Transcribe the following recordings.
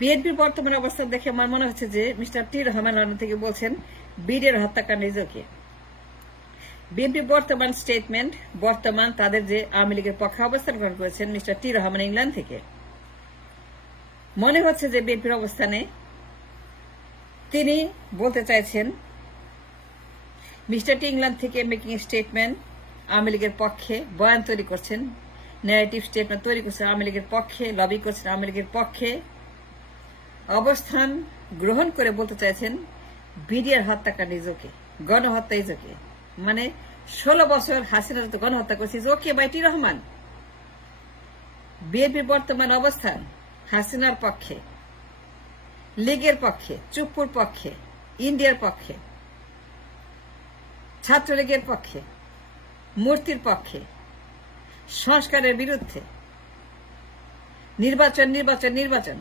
বিএনপির বর্তমান অবস্থা দেখে আমার মনে হচ্ছে যে মিস্টার টি রহমান লন্ডন থেকে বলছেন বিডিআর হত্যাকাণ্ড ইজ ওকে। বিএনপির বর্তমান স্টেটমেন্ট, বর্তমান তাদের যে আওয়ামী লীগের পক্ষে অবস্থান গ্রহণ করেছেন মিস্টার টি রহমান ইংল্যান্ড থেকে, মনে হচ্ছে যে বিএনপির অবস্থানে তিনি বলতে চাইছেন মিস্টার টি ইংল্যান্ড থেকে মেকিং স্টেটমেন্ট আওয়ামী লীগের পক্ষে বয়ান তৈরি করছেন, ন্যারেটিভ স্টেটমেন্ট তৈরি করছেন আওয়ামী লীগের পক্ষে, লবি করছেন আওয়ামী লীগের পক্ষে, অবস্থান গ্রহণ করে বলতে চাইছেন বিডিআর হত্যাকাণ্ড ইজ ওকে, গণহত্যা ইজ ওকে। মানে 16 বছর হাসিনা যত গণহত্যা করছে is okay by T Rahman. বিএনপির বর্তমান অবস্থান হাসিনার পক্ষে, লীগের পক্ষে, চুপ্পুর পক্ষে, ইন্ডিয়ার পক্ষে, ছাত্রলীগের পক্ষে, মূর্তির পক্ষে, সংস্কারের বিরুদ্ধে, নির্বাচন নির্বাচন নির্বাচন,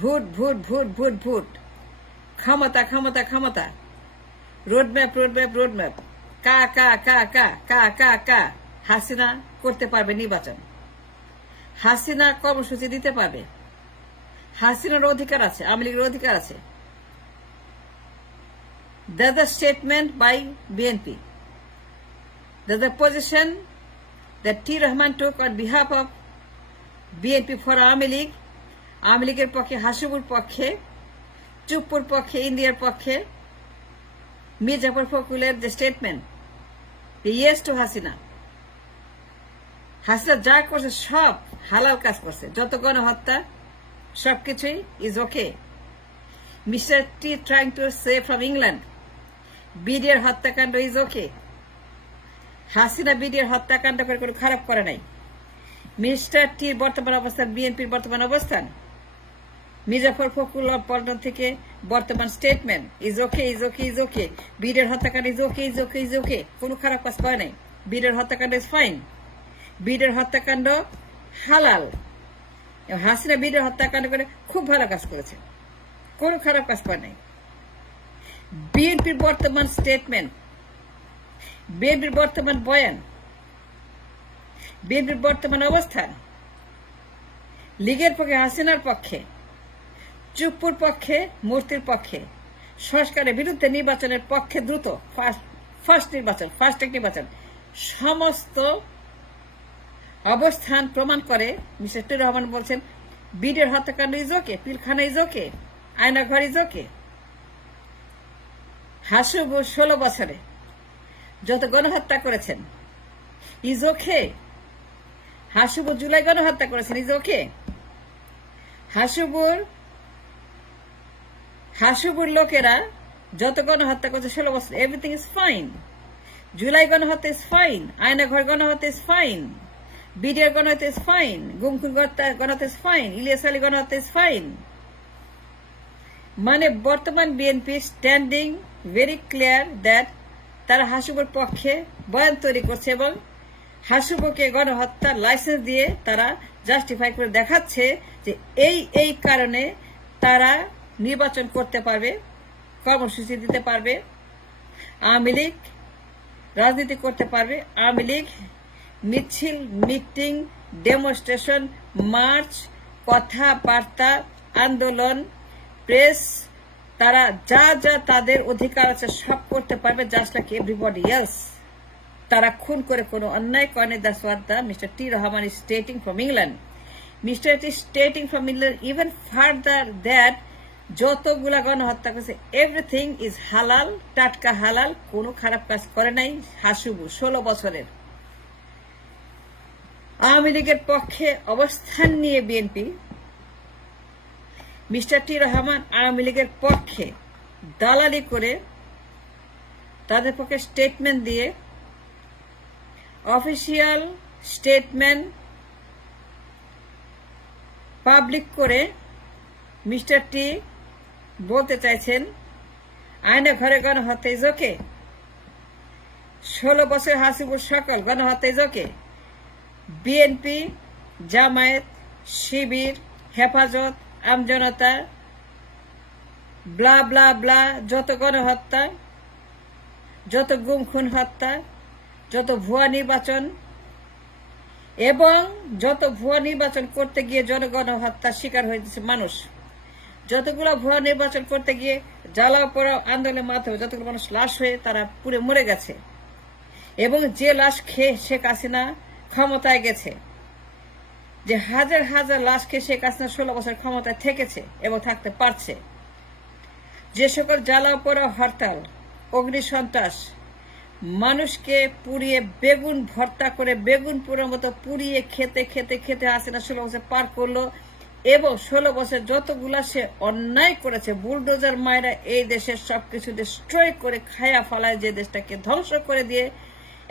vote vote vote vote vote, ক্ষমতা ক্ষমতা ক্ষমতা, রোডম্যাপ রোডম্যাপ রোডম্যাপ, কা কা কা কা কা কা কা। হাসিনা করতে পারবে নির্বাচন, হাসিনা কর্মসূচি দিতে পারবে, হাসিনার অধিকার আছে, আওয়ামী লীগের অধিকার আছে। That's the statement by BNP. That's the position that T. Rahman took on behalf of BNP for Awami League, Awami লীগের পক্ষে, হাসিবুর পক্ষে, চুপ্পুর পক্ষে, ইন্ডিয়ার পক্ষে, মির্জাফর ফখরুলের যে statement, yes to Hasina. Hasina যা করছে সব হালাল কাজ করছে, যত গণহত্যা সবকিছুই is okay. Mister T trying to say from England BDR হত্যাকাণ্ড ইজ ওকে। হাসিনা বিডিআর হত্যাকাণ্ড করে কোনো খারাপ করে নাই। মিস্টার টির বর্তমান অবস্থান, বিএনপির বর্তমান অবস্থান, মির্জাফর ফখরুল পল্টন থেকে বর্তমান statement is okay is okay is okay. BDR হত্যাকাণ্ড is okay is okay is okay, কোনো খারাপ কাজ করে নাই। বিডিআর হত্যাকাণ্ড ইজ ফাইন, বিডিআর হত্যাকাণ্ড হালাল। হাসিনা বিডিআর হত্যাকাণ্ড করে খুব ভালো কাজ করেছে, কোনো খারাপ কাজ করে নাই। বিএনপির বর্তমান স্টেটমেন্ট, বিএনপির বর্তমান বয়ান, বিএনপির বর্তমান অবস্থান, লীগের পক্ষে, হাসিনার পক্ষে, চুপ্পুর পক্ষে, মূর্তির পক্ষে, সংস্কারের বিরুদ্ধে, নির্বাচনের পক্ষে, দ্রুত ফার্স্ট নির্বাচন, ফার্স্ট এক নির্বাচন, সমস্ত অবস্থান প্রমাণ করে মিস্টার টি রহমান বলছেন বিডিআর হত্যাকাণ্ড is okay, Pilkhana is okay, Aynaghor is okay. হাসিবু 16 বছরে যত গণহত্যা করেছেন ইজ ওকে। হাসিবু জুলাই গণহত্যা করেছেন ইজ ওকে। হাসিবুর লোকেরা যত গণহত্যা করেছে 16 বছর, এভরিথিং ইজ ফাইন। জুলাই গণহত্যা ইজ ফাইন, আয়নাঘর গণহত্যা ইজ ফাইন, বিডিআর গণহত্যা ইজ ফাইন, গুমখুন গণহত্যা ইজ ফাইন, ইলিয়াস আলী গণহত্যা ইজ ফাইন। মানে বর্তমান BNP standing very clear that তারা হাসিবুর পক্ষে বয়ান তৈরি করছে এবং হাসিবুকে গণহত্যার লাইসেন্স দিয়ে তারা জাস্টিফাই করে দেখাচ্ছে যে এই কারণে তারা নির্বাচন করতে পারবে, কর্মসূচি দিতে পারবে, আওয়ামী লীগ রাজনীতি করতে পারবে। আওয়ামী লীগ মিছিল, মিটিং, ডেমনস্ট্রেশন, মার্চ, কথাবার্তা, আন্দোলন, প্রেস, তারা যা যা তাদের অধিকার আছে সব করতে পারবে, জাস্ট লাইক এভরিবডি এলস। তারা খুন করে কোনো অন্যায় করেনি। That's what the mister T Rahman is stating from England. Mister T stating from England even further that যতগুলা গণহত্যা করেছে এভরিথিং ইজ হালাল, টাটকা হালাল, কোনো খারাপ কাজ করে নাই হাসিবু 16 বছরের। আওয়ামী লীগের পক্ষে অবস্থান নিয়ে BNP, mister T Rahman Awami লীগের পক্ষে দালালি করে তাদের পক্ষে স্টেটমেন্ট দিয়ে, অফিসিয়াল স্টেটমেন্ট পাবলিক করে মিস্টার টি বলতে চাইছেন আয়না ঘরে গণহত্যা ইজ ওকে। 16 বছর হাসিবুর সকল গণহত্যা ইজ ওকে। বিএনপি, জামায়াত, শিবির, হেফাজত, আমজনতা, ব্লা ব্লা ব্লা, যত গণহত্যা, যত গুম খুন হত্যা, যত ভুয়া নির্বাচন, এবং যত ভুয়া নির্বাচন করতে গিয়ে জনগণ হত্যার শিকার হয়েছে মানুষ, যতগুলো ভুয়া নির্বাচন করতে গিয়ে জ্বালাও পোড়াও আন্দোলনের মাধ্যমে যতগুলো মানুষ লাশ হয়ে তারা পুড়ে মরে গেছে, এবং যে লাশ খেয়ে শেখ হাসিনা ক্ষমতায় গেছে, যে হাজার হাজার লাশ খেয়ে শেখ হাসিনা 16 বছর ক্ষমতায় থেকেছে এবং থাকতে পারছে, যে সকল জ্বালাও পোড়াও হরতাল, অগ্নি সন্ত্রাস, মানুষকে পুড়িয়ে বেগুন ভর্তা করে বেগুন পুরোর মতো পুড়িয়ে খেতে খেতে খেতে হাসিনা 16 বছর পার করলো, এবং 16 বছর যতগুলা সে অন্যায় করেছে, বুলডোজার মায়েরা এই দেশের সবকিছু ডিস্ট্রয় করে খায়া ফলায়, যে দেশটাকে ধ্বংস করে দিয়ে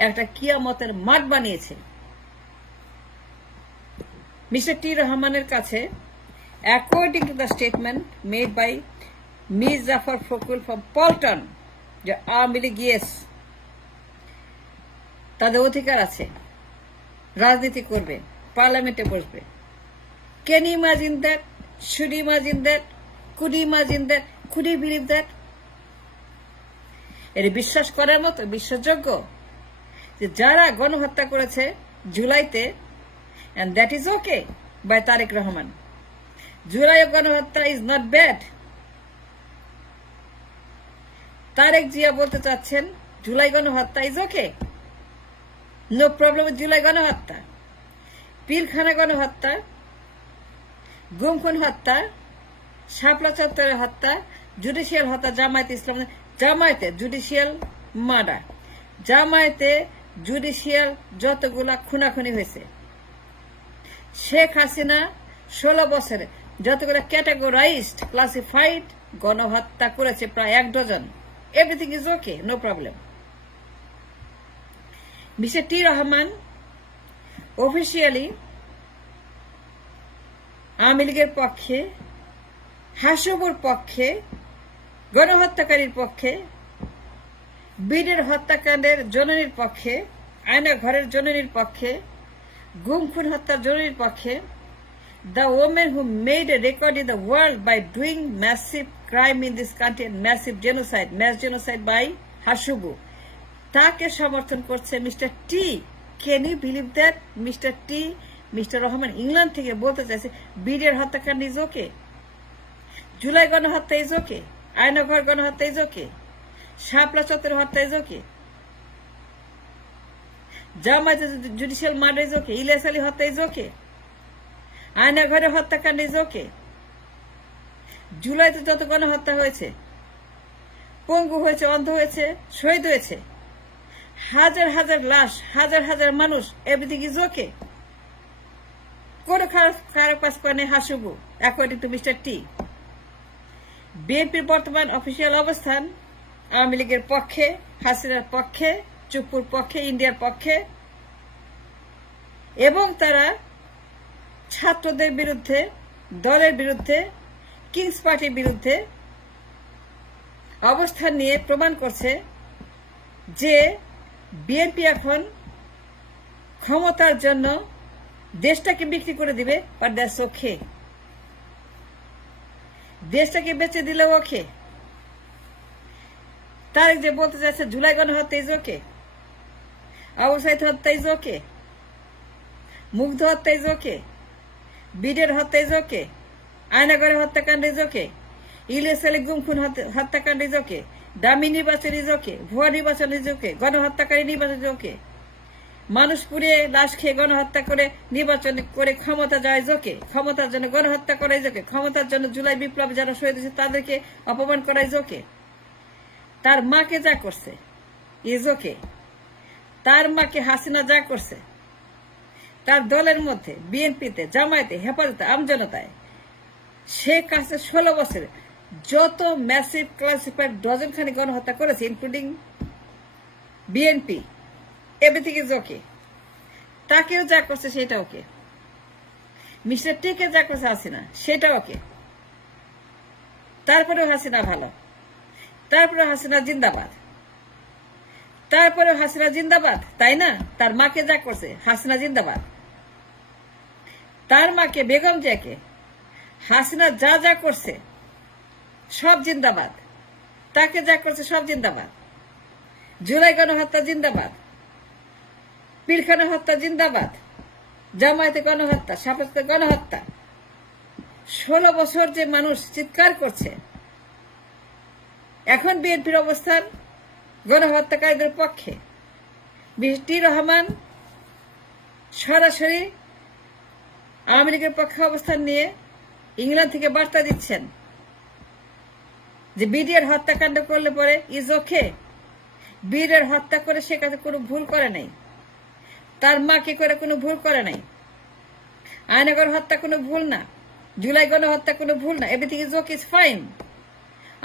একটা কিয়ামতের মাঠ বানিয়েছে। মিস্টার টি রহমানের কাছে, according to the statement made by মিস জাফর ফকুল ফ্রম পল্টন, যে আওয়ামী লীগ তাদের অধিকার আছে, রাজনীতি করবে, পার্লামেন্টে বসবে। Can you imagine that? Should you imagine that? Could you imagine that? Could you believe that? এর বিশ্বাস করার মতো, বিশ্বাসযোগ্য যে যারা গণহত্যা করেছে জুলাইতে, and that is okay by Tarique Rahman. July গণহত্যা is not bad. Tarique Zia বলতে চাচ্ছেন জুলাই গণহত্যা is okay. No problem with July গণহত্যা। পিলখানা গণহত্যা, গুমখুন হত্যা, শাপলা চত্বরের হত্যা, জুডিশিয়াল হত্যা, জামায়াতে জুডিশিয়াল মার্ডার, জামায়াতে জুডিশিয়াল যতগুলা খুনাখুনি হয়েছে, শেখ হাসিনা 16 বছরে যতগুলা ক্যাটাগরাইজড ক্লাসিফাইড গণহত্যা করেছে প্রায় 1 dozen. Everything is okay, no problem. Mister T Rahman officially Awami লীগের পক্ষে, হাসুবুর পক্ষে, গণহত্যাকারীর পক্ষে, বিডের হত্যাকাণ্ডের জননীর পক্ষে, আয়না ঘরের জননীর পক্ষে, গুম খুন হত্যার জননীর পক্ষে, the woman who made a record in the world by doing massive crime in this country, massive genocide, mass genocide by হাসুবু, তাকে সমর্থন করছে mister T. Can you believe that? Mister T, mister Rahman England থেকে বলতে চাইছে বিডের হত্যাকাণ্ড is ওকে, জুলাই গণহত্যা is okay, Aynaghor গণহত্যা ইজ ওকে, শাপলা চত্বরের হত্যা ইজ ওকে, জামায়াতে judicial murder is okay, Ilias Ali হত্যা ইজ ওকে, আয়নাঘরের হত্যাকাণ্ড ইজ ওকে। জুলাইতে যত গণহত্যা হয়েছে, পঙ্গু হয়েছে, অন্ধ হয়েছে, শহীদ হয়েছে, হাজার হাজার লাশ, হাজার হাজার মানুষ, এভরিথিং ইজ ওকে। কোন খারাপ কাজ করে হাসুবু, অ্যাকর্ডিং টু মিস্টার টি। বিএনপির বর্তমান অফিসিয়াল অবস্থান আওয়ামী লীগের পক্ষে, হাসিনার পক্ষে, চুপ্পুর পক্ষে, ইন্ডিয়ার পক্ষে, এবং তারা ছাত্রদের বিরুদ্ধে, দলের বিরুদ্ধে, কিংস পার্টির বিরুদ্ধে অবস্থান নিয়ে প্রমাণ করছে যে বিএনপি এখন ক্ষমতার জন্য দেশটাকে বিক্রি করে দিবে, বাট দ্যাটস ওকে। দেশটাকে বেঁচে দিলেও ওকে। তারেক যে বলতে চাইছে জুলাই গণহত্যা ইজ ওকে, আবু সাইদ হত্যা ইজ ওকে, মুগ্ধ হত্যা ইজ ওকে, বিডের হত্যা ইজ ওকে, আয়নাগরের হত্যাকাণ্ড ইজ ওকে, ইলিয়াস আলী গুম খুন হত্যাকাণ্ড ইজ ওকে, দামি নির্বাচন ইজ ওকে, ভুয়া নির্বাচন ইজ ওকে, গণহত্যাকারী নির্বাচন ইজ ওকে, মানুষ পুড়িয়ে লাশ খেয়ে গণহত্যা করে নির্বাচন করে ক্ষমতা যায় ইজ ওকে, ক্ষমতার জন্য গণহত্যা করা ইজ ওকে, ক্ষমতার জন্য জুলাই বিপ্লব যারা শহীদ হয়েছে তাদেরকে অপমান করা ইজ ওকে, তার মাকে যা করছে ইজ ওকে, তার মাকে হাসিনা যা করছে, তার দলের মধ্যে বিএনপিতে, জামায়াতে, হেফাজতে, আমজনতায় শেখ হাসিনা 16 বছরে যত ম্যাসিভ ক্লাসিফাইড ডজন খানি গণহত্যা করেছে, ইনক্লুডিং বিএনপি, এভরিথিং ইজ ওকে। তাকেও যা করছে সেটা ওকে, মিস্টার টিকে যা করছে হাসিনা সেটা ওকে। তারপরেও হাসিনা ভালো, তারপরেও হাসিনা জিন্দাবাদ, তারপরেও হাসিনা জিন্দাবাদ, তাই না? তার মাকে যা করছে হাসিনা জিন্দাবাদ, তার মাকে বেগম জিয়াকে হাসিনা যা যা করছে সব জিন্দাবাদ, তাকে যা করছে সব জিন্দাবাদ। জুলাই গণহত্যা জিন্দাবাদ, পিলখানা হত্যা জিন্দাবাদ, জামায়াতে গণহত্যা, সাপেক্ষে গণহত্যা, 16 বছর যে মানুষ চিৎকার করছে, এখন বিএনপির অবস্থান গণহত্যাকারীদের পক্ষে। টি রহমান সরাসরি আওয়ামী লীগের পক্ষে অবস্থান নিয়ে ইংল্যান্ড থেকে বার্তা দিচ্ছেন যে বিডিআর হত্যাকাণ্ড করলে পরে ইজ ওকে। বিডিআর হত্যা করে সে কাছে কোনো ভুল করে নাই, তার মাকে করে কোনো ভুল করে নাই, আয়নাগর হত্যা কোনো ভুল না, জুলাই গণহত্যা কোনো ভুল না, everything is okay, is fine.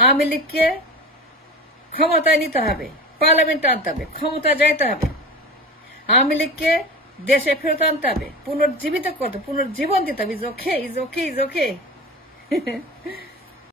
Awami লীগকে ক্ষমতায় নিতে হবে, পার্লামেন্ট আনতে হবে, ক্ষমতা যাইতে হবে, আওয়ামী লীগকে দেশে ফেরত আনতে হবে, পুনর্জীবিত করতে, পুনর্জীবন দিতে হবে। Is okay, is okay, is okay.